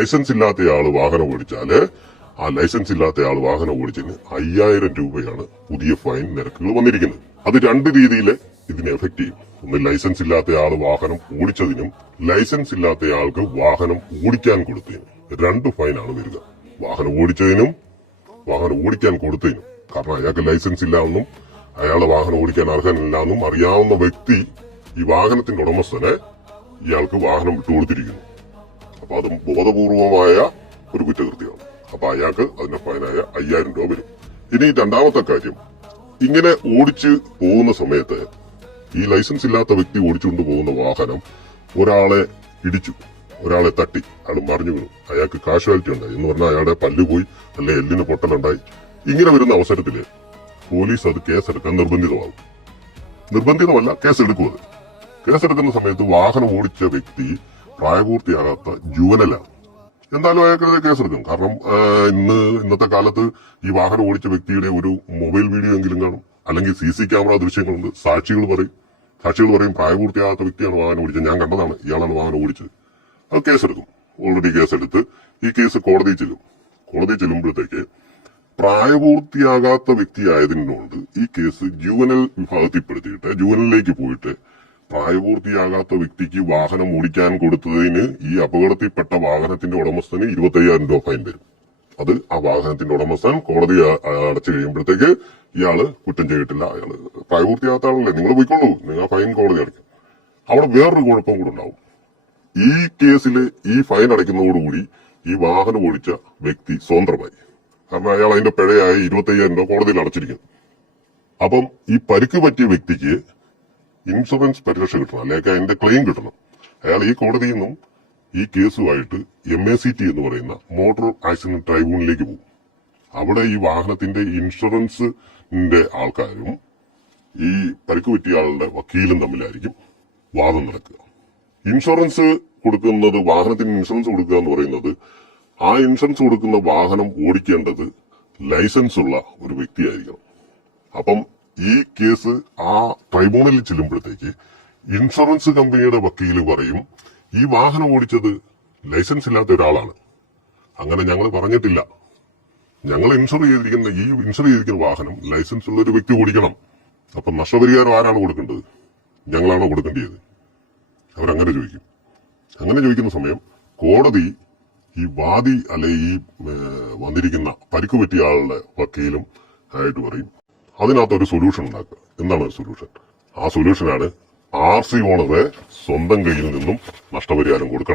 Licence ഇല്ലാത്തയാള് വാഹനം ഓടിച്ചാല് ആ licence ഇല്ലാത്തയാൾ വാഹനം ഓടിച്ചതിന് 5000 രൂപയാണ് പുതിയ ഫൈൻ നിരക്കുകൾ വന്നിരിക്കുന്നത്. അത് രണ്ട് രീതിയിൽ ഇതിനെ എഫക്ട് ചെയ്യും. ഒന്ന്, ലൈസൻസ് ഇല്ലാത്തയാൾ വാഹനം ഓടിച്ചതിനും ലൈസൻസ് ഇല്ലാത്തയാൾക്ക് വാഹനം ഓടിക്കാൻ കൊടുത്തതിനും രണ്ട് ഫൈനാണ് വരിക. വാഹനം ഓടിച്ചതിനും വാഹനം ഓടിക്കാൻ കൊടുത്തതിനും. കാരണം അയാൾക്ക് ലൈസൻസ് ഇല്ല എന്നും അയാളെ വാഹനം ഓടിക്കാൻ അർഹനില്ല എന്നും അറിയാവുന്ന വ്യക്തി ഈ വാഹനത്തിന്റെ ഉടമസ്ഥനെ ഇയാൾക്ക് വാഹനം വിട്ടുകൊടുത്തിരിക്കുന്നു. അപ്പൊ അത് ബോധപൂർവമായ ഒരു കുറ്റകൃത്യമാണ്. അപ്പൊ അയാൾക്ക് അതിന്റെ ഫൈനായ 5000 രൂപ വരും. ഇനി രണ്ടാമത്തെ കാര്യം, ഇങ്ങനെ ഓടിച്ച് പോകുന്ന സമയത്ത് ഈ ലൈസൻസ് ഇല്ലാത്ത വ്യക്തി ഓടിച്ചുകൊണ്ട് പോകുന്ന വാഹനം ഒരാളെ ഇടിച്ചു, ഒരാളെ തട്ടി, അയാൾ മറിഞ്ഞു വീണു, അയാൾക്ക് കാഷ്വാലിറ്റി ഉണ്ടായി എന്ന് പറഞ്ഞാൽ അയാളുടെ പല്ല് പോയി, അല്ലെ എല്ലിന് പൊട്ടലുണ്ടായി. ഇങ്ങനെ വരുന്ന അവസരത്തില് പോലീസ് അത് കേസെടുക്കാൻ നിർബന്ധിതമാകും. നിർബന്ധിതമല്ല, കേസെടുക്കും. അത് കേസെടുക്കുന്ന സമയത്ത് വാഹനം ഓടിച്ച വ്യക്തി പ്രായപൂർത്തിയാകാത്ത ജുവനലാണ്. എന്തായാലും അയാൾക്കെതിരെ കേസെടുക്കും. കാരണം ഇന്നത്തെ കാലത്ത് ഈ വാഹനം ഓടിച്ച വ്യക്തിയുടെ ഒരു മൊബൈൽ വീഡിയോ എങ്കിലും കാണും, അല്ലെങ്കിൽ CC ക്യാമറ ദൃശ്യങ്ങളുണ്ട്. സാക്ഷികൾ പറയും പ്രായപൂർത്തിയാകാത്ത വ്യക്തിയാണ് വാഹനം ഓടിച്ചത്, ഞാൻ കണ്ടതാണ്, ഇയാളാണ് വാഹനം ഓടിച്ചത്. അത് കേസെടുക്കും. ഓൾറെഡി കേസെടുത്ത് ഈ കേസ് കോടതിയിൽ ചെല്ലും. കോടതിയിൽ ചെല്ലുമ്പോഴത്തേക്ക് പ്രായപൂർത്തിയാകാത്ത വ്യക്തി ആയതിനോട് ഈ കേസ് ജുവനൽ വിഭാഗത്തിൽപ്പെടുത്തിയിട്ട് ജുവനലിലേക്ക് പോയിട്ട് പ്രായപൂർത്തിയാകാത്ത വ്യക്തിക്ക് വാഹനം ഓടിക്കാൻ കൊടുത്തതിന് ഈ അപകടത്തിൽപ്പെട്ട വാഹനത്തിന്റെ ഉടമസ്ഥന് 25000 രൂപ ഫൈൻ വരും. അത് ആ വാഹനത്തിന്റെ ഉടമസ്ഥൻ കോടതി അടച്ചു കഴിയുമ്പോഴത്തേക്ക് ഇയാള് കുറ്റം ചെയ്തിട്ടില്ല, അയാള് പ്രായപൂർത്തിയാകാത്ത ആളല്ലേ, നിങ്ങൾ പോയിക്കൊള്ളൂ, നിങ്ങൾ ഫൈൻ കോടതി അടയ്ക്കും. അവിടെ വേറൊരു കുഴപ്പം കൂടെ ഉണ്ടാവും. ഈ കേസില് ഈ ഫൈൻ അടയ്ക്കുന്നതോടുകൂടി ഈ വാഹനം ഓടിച്ച വ്യക്തി സ്വതന്ത്രമായി. കാരണം അയാൾ അതിന്റെ പിഴയായി 25000 രൂപ കോടതിയിൽ അടച്ചിരിക്കും. അപ്പം ഈ പരിക്ക് പറ്റിയ വ്യക്തിക്ക് ഇൻഷുറൻസ് പരിരക്ഷ കിട്ടണം, അല്ലെങ്കിൽ അതിന്റെ ക്ലെയിം കിട്ടണം. അയാൾ ഈ കോടതിയിൽ നിന്നും ഈ കേസുമായിട്ട് MACT എന്ന് പറയുന്ന മോട്ടോർ ആക്സിഡന്റ് ട്രൈബ്യൂണലിലേക്ക് പോകും. അവിടെ ഈ വാഹനത്തിന്റെ ഇൻഷുറൻസിന്റെ ആൾക്കാരും ഈ പരിക്ക് പറ്റിയ ആളുടെ വക്കീലും തമ്മിലായിരിക്കും വാദം നടക്കുക. ഇൻഷുറൻസ് കൊടുക്കുന്നത്, വാഹനത്തിന് ഇൻഷുറൻസ് കൊടുക്കുക എന്ന് പറയുന്നത്, ആ ഇൻഷുറൻസ് കൊടുക്കുന്ന വാഹനം ഓടിക്കേണ്ടത് ലൈസൻസ് ഉള്ള ഒരു വ്യക്തിയായിരിക്കണം. അപ്പം ഈ കേസ് ആ ട്രൈബ്യൂണലിൽ ചെല്ലുമ്പോഴത്തേക്ക് ഇൻഷുറൻസ് കമ്പനിയുടെ വക്കീല് പറയും, ഈ വാഹനം ഓടിച്ചത് ലൈസൻസ് ഇല്ലാത്ത ഒരാളാണ്, അങ്ങനെ ഞങ്ങൾ പറഞ്ഞിട്ടില്ല, ഞങ്ങൾ ഇൻഷുർ ചെയ്തിരിക്കുന്ന വാഹനം ലൈസൻസ് ഉള്ള ഒരു വ്യക്തി ഓടിക്കണം. അപ്പൊ നഷ്ടപരിഹാരം ആരാണ് കൊടുക്കേണ്ടത്? ഞങ്ങളാണോ കൊടുക്കേണ്ടത്? അവരങ്ങനെ ചോദിക്കും. അങ്ങനെ ചോദിക്കുന്ന സമയം കോടതി ഈ വാദി അല്ലെ ഈ വന്നിരിക്കുന്ന പരിക്ക് പറ്റിയ ആളുടെ വക്കീലും ആയിട്ട് പറയും, അതിനകത്തൊരു സൊല്യൂഷൻ ഉണ്ടാക്കുക. എന്താണ് സൊല്യൂഷൻ? ആ സൊല്യൂഷനാണ് RC ഓണറെ സ്വന്തം കയ്യിൽ നിന്നും നഷ്ടപരിഹാരം കൊടുക്കണം.